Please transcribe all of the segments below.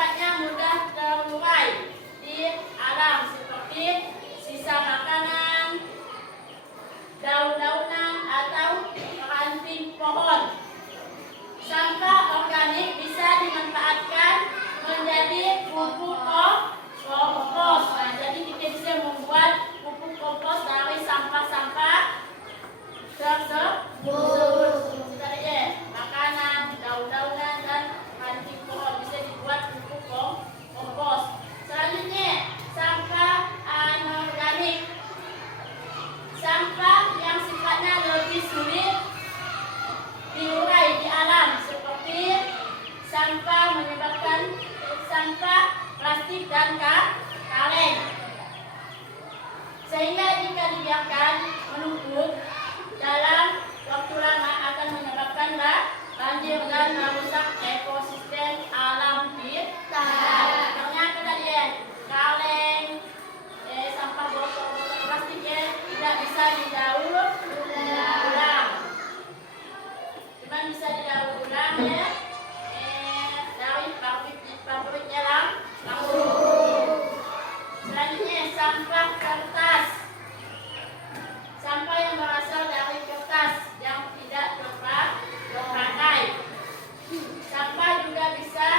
sifatnya mudah terurai di alam seperti sisa makanan, daun-daunan atau ranting pohon. Sampah organik bisa dimanfaatkan menjadi pupuk kompos. Nah, jadi kita bisa membuat pupuk kompos dari sampah-sampah tersebut. Tadi ya, makanan, daun-daunan dan ranting pohon bisa dibuat pupuk kompos. Selanjutnya, sampah anorganik. Sampah yang sifatnya lebih sulit diurai di alam seperti sampah plastik dan kaleng. Sehingga jika dibiarkan menumpuk dalam waktu lama akan menyebabkan banjir dan merusak ekosistem alam kita. Ternyata tadi ya, kaleng, sampah botol-botol plastik ya tidak bisa didaur ulang. Cuman bisa didaur ulang ya dari pabriknya langsung. Selanjutnya sampah kertas. Sampah yang berasal dari kertas yang tidak terpakai. Sampah juga bisa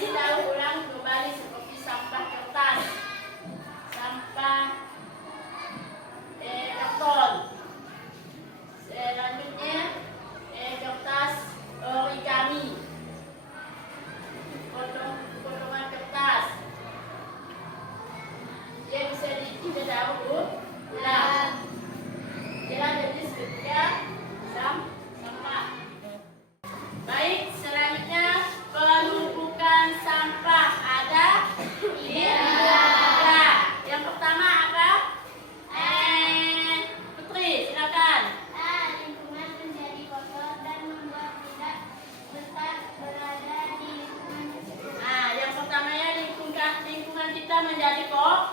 didaur ulang kembali seperti sampah kertas, sampah karton. Selanjutnya kertas origami, potongan kertas. Dia bisa didaur ulang. Dia jenis ketiga sampah. Baik, selanjutnya penumpukan sampah ada tiga. Yang pertama apa? Putri, silakan. Lingkungan menjadi kotor dan membuat tidak betah berada di lingkungan tersebut. Nah, yang pertama ya lingkungan kita menjadi kotor.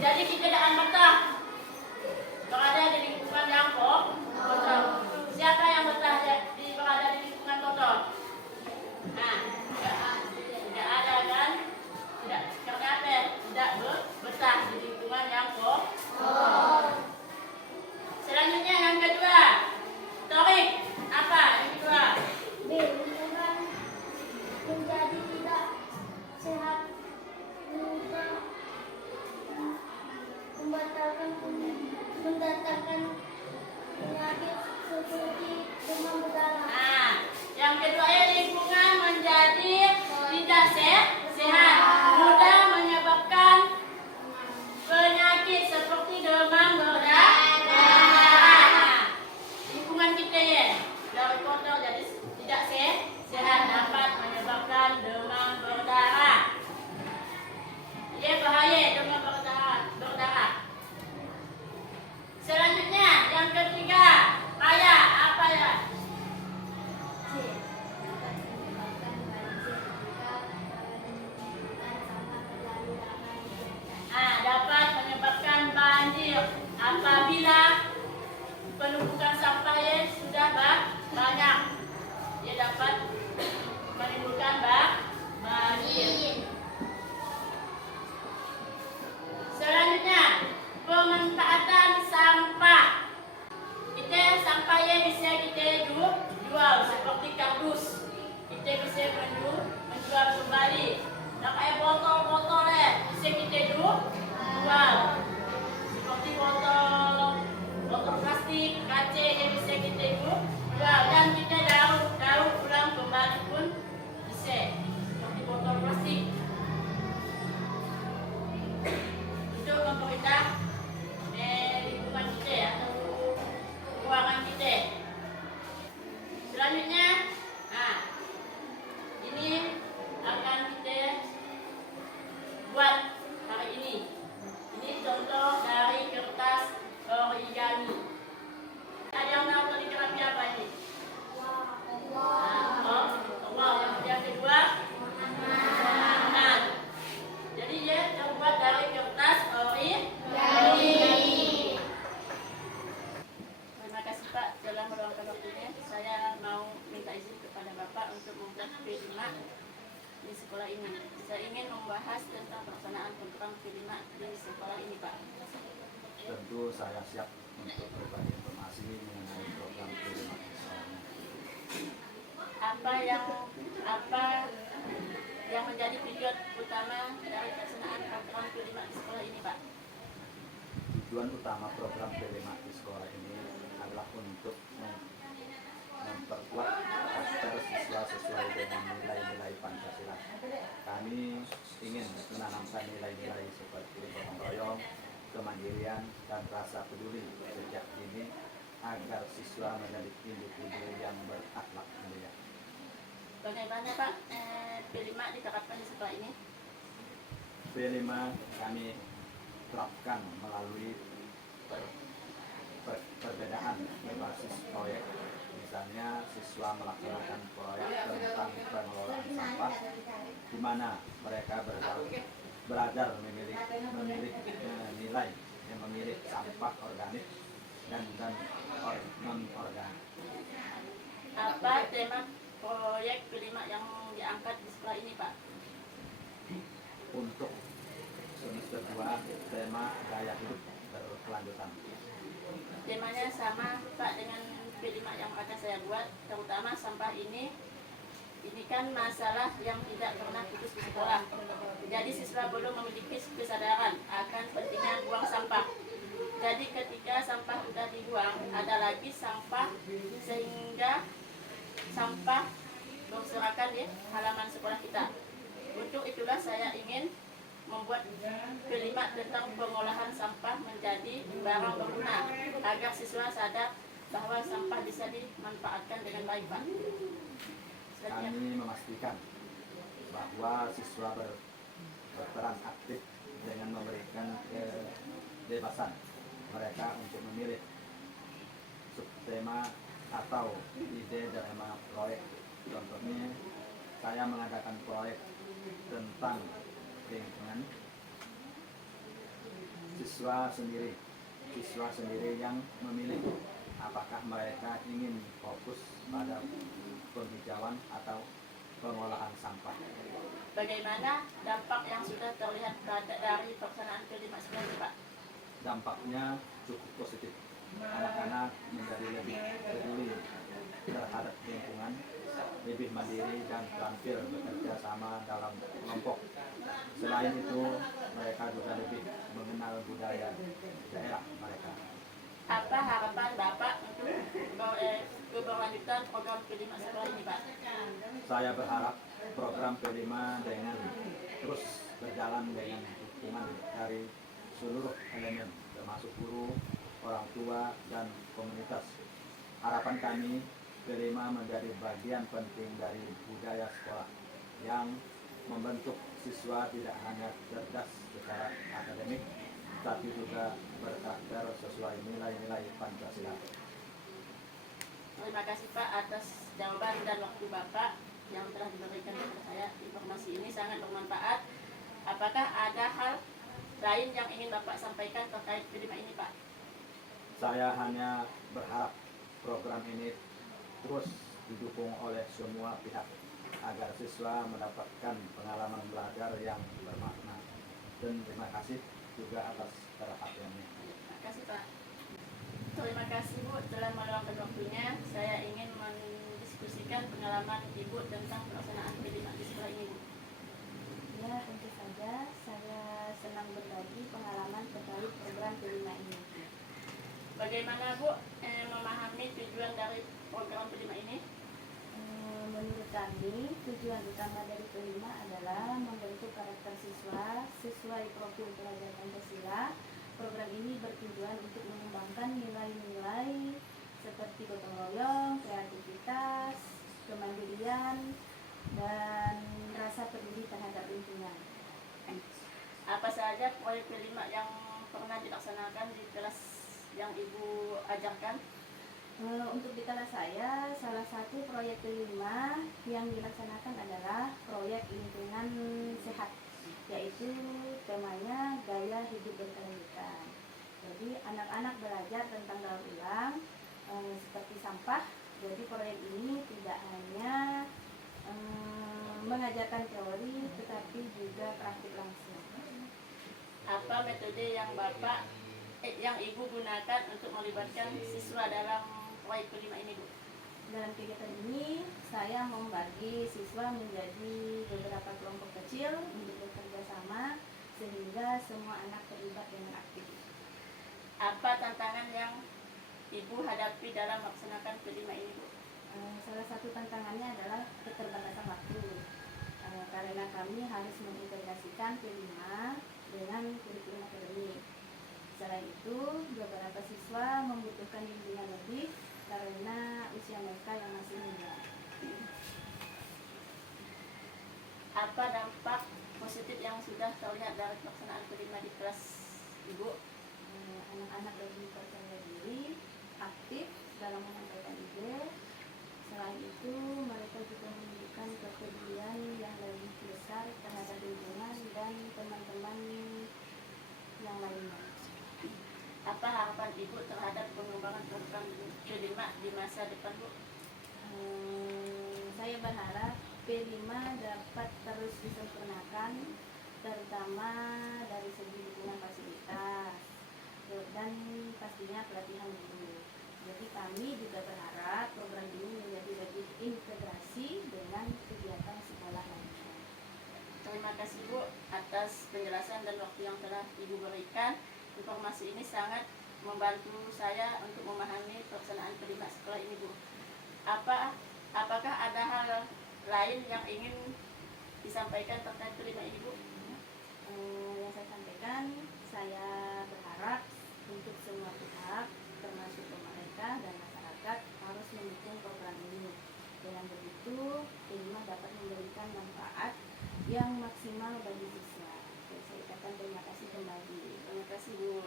Jadi kita jangan betah berada di lingkungan yang kotor. Siapa yang betah berada di lingkungan kotor? Nah, tidak ada kan? Tidak, karena apa? Tidak betah di lingkungan yang kotor. Selanjutnya yang kedua, Torik, apa yang kedua? Lingkungan menjadi tidak sehat, mendatangkan penyakit seperti demam berdarah. Nah, yang kedua ya lingkungan menjadi tidak sehat, mudah menyebabkan penyakit seperti demam berdarah. Nah, lingkungan kita ya dari kotor jadi tidak sehat dapat menyebabkan demam berdarah. Ya bahaya demam berdarah. Selanjutnya yang ketiga, apa ya? Dapat menyebabkan banjir apabila penumpukan sampah sudah banyak. Dia dapat menimbulkan banjir. Selanjutnya, pemanfaatan sampah. Sampahnya bisa kita jual seperti kardus. Kita bisa menjual kembali. Nah, kayak botol-botol bisa kita jual. Seperti botol plastik, kaca bisa kita jual. Dan kita daur ulang kembali pun bisa. Seperti botol plastik. Untuk memperindah lingkungan kita atau ruangan kita. Selanjutnya, ini akan kita buat hari ini. Ini contoh dari kertas origami. Ada yang tahu kaligrafi apa ini? Yang kedua, Muhammad. Jadi dia terbuat dari kertas origami. Terima kasih Pak telah meluangkan waktunya. Saya mau minta izin kepada Bapak untuk membuat P5 di sekolah ini. Saya ingin membahas tentang pelaksanaan program P5 di sekolah ini, Pak. Tentu saya siap untuk berbagi informasi mengenai program P5 di sekolah. Apa yang menjadi tujuan utama dari pelaksanaan program P5 di sekolah ini, Pak? Tujuan utama program P5 di sekolah ini adalah untuk memperkuat karakter siswa sesuai dengan nilai-nilai Pancasila. Kami ingin menanamkan nilai-nilai seperti gotong royong, kemandirian, dan rasa peduli sejak dini agar siswa menjadi individu yang berakhlak mulia. Bagaimana, Pak, P5 diterapkan di sekolah ini? P5 kami terapkan melalui perbedaan berbasis proyek. Misalnya siswa melaksanakan proyek tentang pengelolaan sampah, di mana mereka belajar memilih nilai yang memilih sampah organik dan non organik. Apa tema proyek P5 yang diangkat di sekolah ini, Pak? Untuk semester 2 tema gaya hidup berkelanjutan. Temanya sama, Pak, dengan P5 yang akan saya buat, terutama sampah ini kan masalah yang tidak pernah putus di sekolah. Jadi siswa belum memiliki kesadaran akan pentingnya buang sampah. Jadi ketika sampah sudah dibuang, ada lagi sampah sehingga sampah berserakan di halaman sekolah kita. Untuk itulah saya ingin membuat P5 tentang pengolahan sampah menjadi barang berguna agar siswa sadar bahwa sampah bisa dimanfaatkan dengan baik, Pak. Kami memastikan bahwa siswa berperan aktif dengan memberikan kebebasan mereka untuk memilih subtema atau ide dalam proyek. Contohnya, saya mengadakan proyek tentang lingkungan. Siswa sendiri yang memilih apakah mereka ingin fokus pada penghijauan atau pengolahan sampah. Bagaimana dampak yang sudah terlihat dari pelaksanaan P5 ini, Pak? Dampaknya cukup positif. Anak-anak menjadi lebih peduli terhadap lingkungan, lebih mandiri dan terampil bekerja sama dalam kelompok. Selain itu, mereka juga lebih mengenal budaya daerah mereka. Apa harapan Bapak untuk keberlanjutan program P5 sekolah ini, Pak? Saya berharap program P5 dengan terus berjalan dengan dukungan dari seluruh elemen, termasuk guru, orang tua, dan komunitas. Harapan kami, P5 menjadi bagian penting dari budaya sekolah yang membentuk siswa tidak hanya cerdas secara akademik, tapi juga berkarakter sesuai nilai-nilai Pancasila. Terima kasih, Pak, atas jawaban dan waktu Bapak yang telah diberikan kepada saya. Informasi ini sangat bermanfaat. Apakah ada hal lain yang ingin Bapak sampaikan terkait P5 ini, Pak? Saya hanya berharap program ini terus didukung oleh semua pihak agar siswa mendapatkan pengalaman belajar yang bermakna. Dan terima kasih juga atas perhatiannya. Terima kasih, Pak. Terima kasih, Bu, telah meluangkan waktunya. Saya ingin mendiskusikan pengalaman Ibu tentang pelaksanaan P5 di sekolah ini, Bu. Ya, tentu saja saya senang berbagi pengalaman terkait program P5 ini. Bagaimana, Bu, memahami tujuan dari program P5 ini? Menurut kami, tujuan utama dari P5 adalah membentuk karakter siswa sesuai profil pelajar Pancasila. Program ini bertujuan untuk mengembangkan nilai-nilai seperti gotong royong, kreativitas, kemandirian, dan rasa peduli terhadap lingkungan. Apa saja proyek P5 yang pernah dilaksanakan di kelas yang Ibu ajarkan? Untuk di kelas saya, salah satu proyek P5 yang dilaksanakan adalah proyek lingkungan sehat, yaitu temanya gaya hidup berkelanjutan. Jadi anak-anak belajar tentang daur ulang seperti sampah. Jadi proyek ini tidak hanya mengajarkan teori tetapi juga praktik langsung. Apa metode yang yang Ibu gunakan untuk melibatkan siswa dalam proyek kelima ini, Bu? Dalam kegiatan ini, saya membagi siswa menjadi beberapa kelompok kecil untuk bekerja sama sehingga semua anak terlibat dengan aktif. Apa tantangan yang Ibu hadapi dalam melaksanakan kelima ini, Bu? Salah satu tantangannya adalah keterbatasan waktu, karena kami harus mengintegrasikan P5 dengan kurikulum akademik. Selain itu, beberapa siswa membutuhkan bimbingan lebih karena usia mereka yang masih muda. Apa dampak positif yang sudah terlihat dari pelaksanaan kelima di kelas Ibu? Anak-anak lebih percaya diri, aktif dalam menyampaikan ide. Selain itu, mereka juga menunjukkan kepedulian yang lebih besar terhadap lingkungan dan teman-teman yang lainnya. Apa harapan Ibu terhadap pengembangan program kelima di masa depan, Bu? Saya berharap P5 dapat terus disempurnakan, terutama dari segi dukungan fasilitas dan pastinya pelatihan guru. Jadi kami juga berharap program ini menjadi lebih integrasi dengan kegiatan sekolah lainnya. Terima kasih, Bu, atas penjelasan dan waktu yang telah Ibu berikan. Informasi ini sangat membantu saya untuk memahami pelaksanaan kelima sekolah ini, Bu. Apakah ada hal lain yang ingin disampaikan terkait kelima ini, Bu? Yang saya sampaikan, saya berharap untuk semua pihak, termasuk pemerintah dan masyarakat, harus mendukung program ini. Dengan begitu, P5 dapat memberikan manfaat yang maksimal bagi siswa. Saya ucapkan terima kasih kembali. Terima kasih, Bu.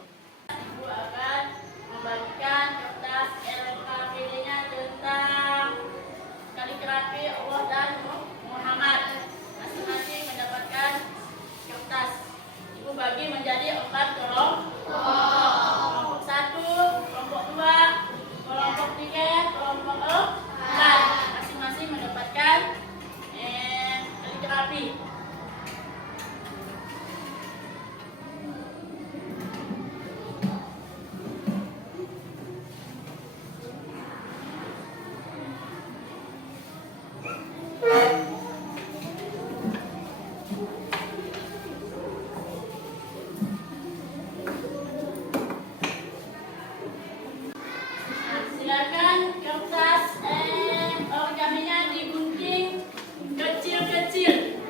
Ibu akan membagikan kertas LKPD-nya tentang kaligrafi Allah dan Muhammad. Masing-masing mendapatkan kertas. Ibu bagi menjadi 4 kelompok. Kelompok 1, kelompok 2, kelompok 3, kelompok 4. Masing-masing mendapatkan kaligrafi. Silakan kertas origaminya digunting kecil-kecil.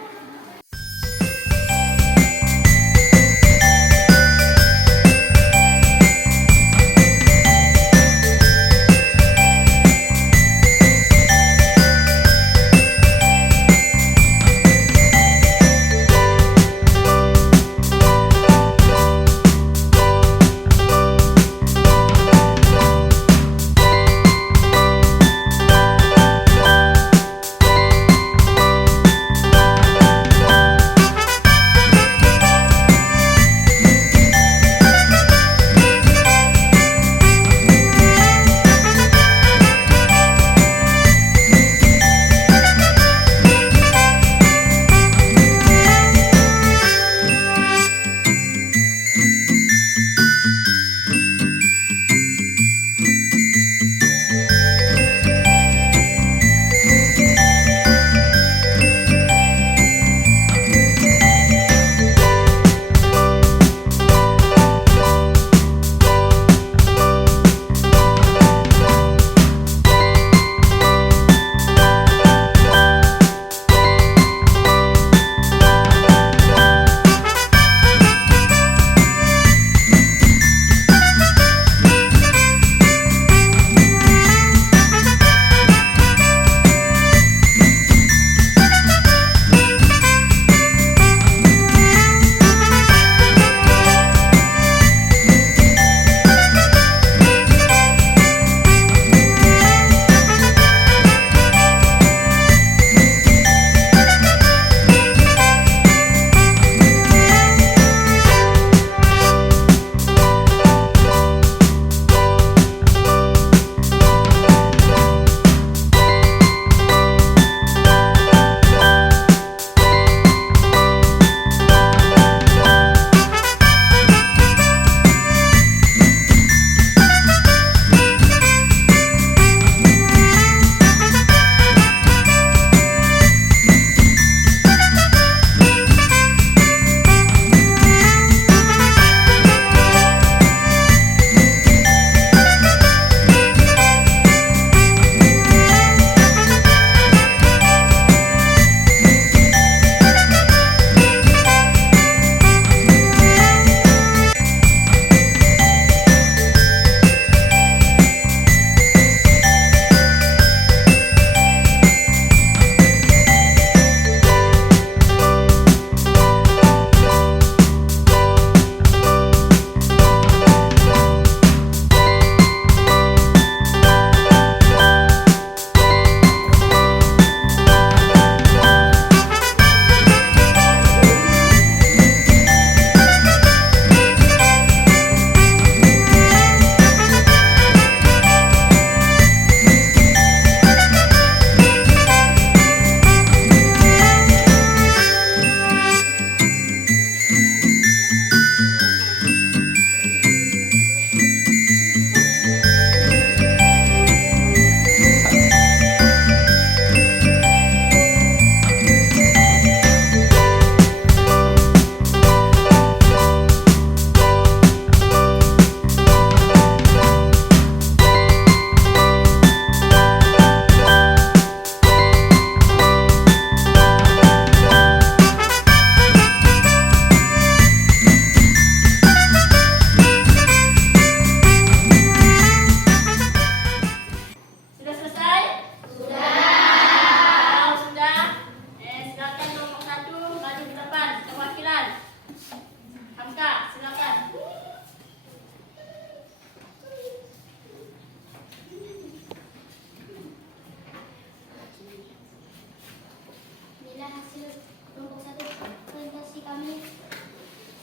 kelompok 1 presentasi kami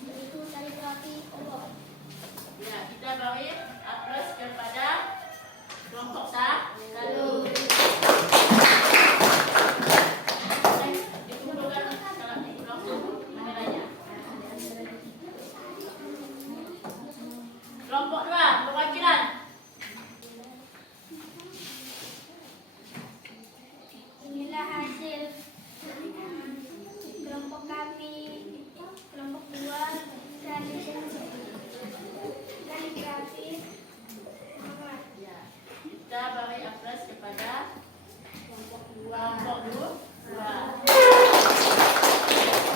yaitu kaligrafi Allah. Ya, kita beri aplaus kepada kelompok 1. Dikumpulkan dalam titik langsung nilainya. Kelompok 2, perwakilan. Inilah hasil kelompok kami, kelompok 2 kaligrafi Muhammad. Ya, kita beri aplaus kepada kelompok 2.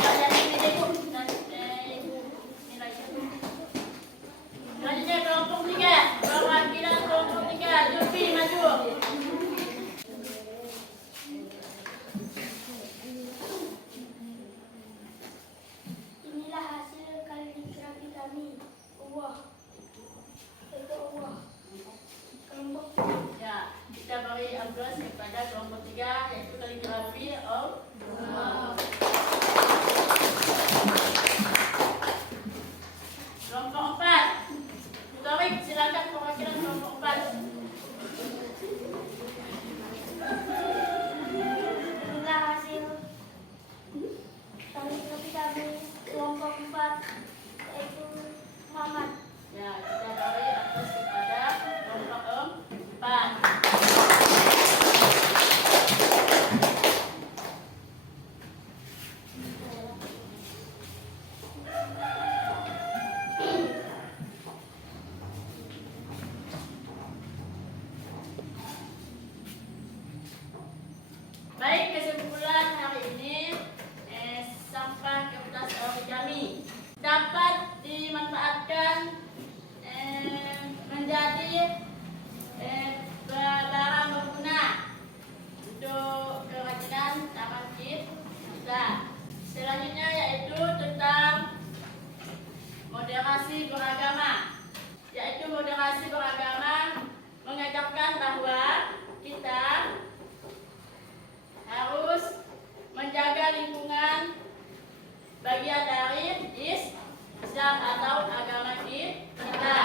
Ada nilai Bu dan nilai. Selanjutnya kelompok 3, perwakilan kelompok 3, Zulfi maju. Inilah hasil kaligrafi kami Allah. Itu Allah. Kelompok Ya, kita beri aplaus kepada kelompok 3 yaitu kaligrafi Allah. Kelompok 4. Tarik, silakan perwakilan kelompok 4. inilah hasil kaligrafi kami kelompok 4 yaitu Muhammad. Ya, kita beri aplaus kepada kelompok 4. Baik, kesimpulan hari ini sampah kertas origami dapat dimanfaatkan menjadi barang berguna untuk kerajinan tangan kita. Selanjutnya yaitu tentang moderasi beragama. Yaitu moderasi beragama mengajarkan bahwa kita harus menjaga lingkungan bagian dari Islam atau agama kita.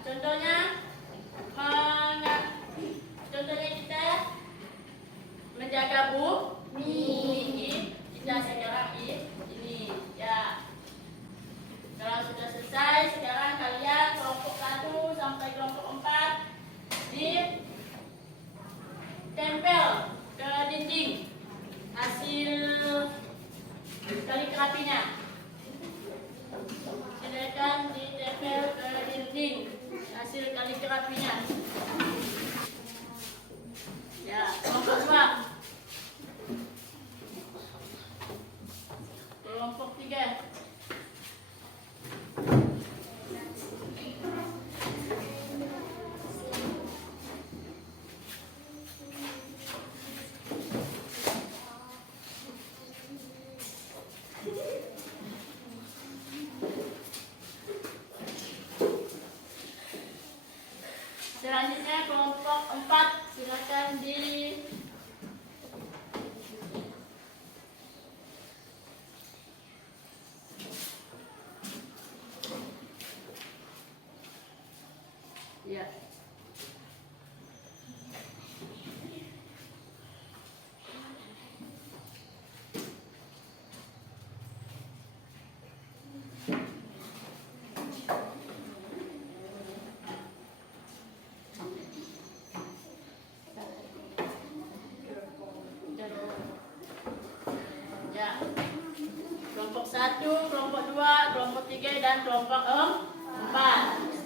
Contohnya kita menjaga bumi kita sekarang ini. Ya, kalau sudah selesai, sekarang kalian kelompok 1 sampai kelompok 4 ditempel ke dinding hasil kaligrafinya. Silakan ditempel ke dinding hasil kaligrafinya. Ya, kelompok 2. Kelompok 3. Selanjutnya kelompok 4, silakan di ya. Ya. Kelompok 1, kelompok 2, kelompok 3 dan kelompok 4.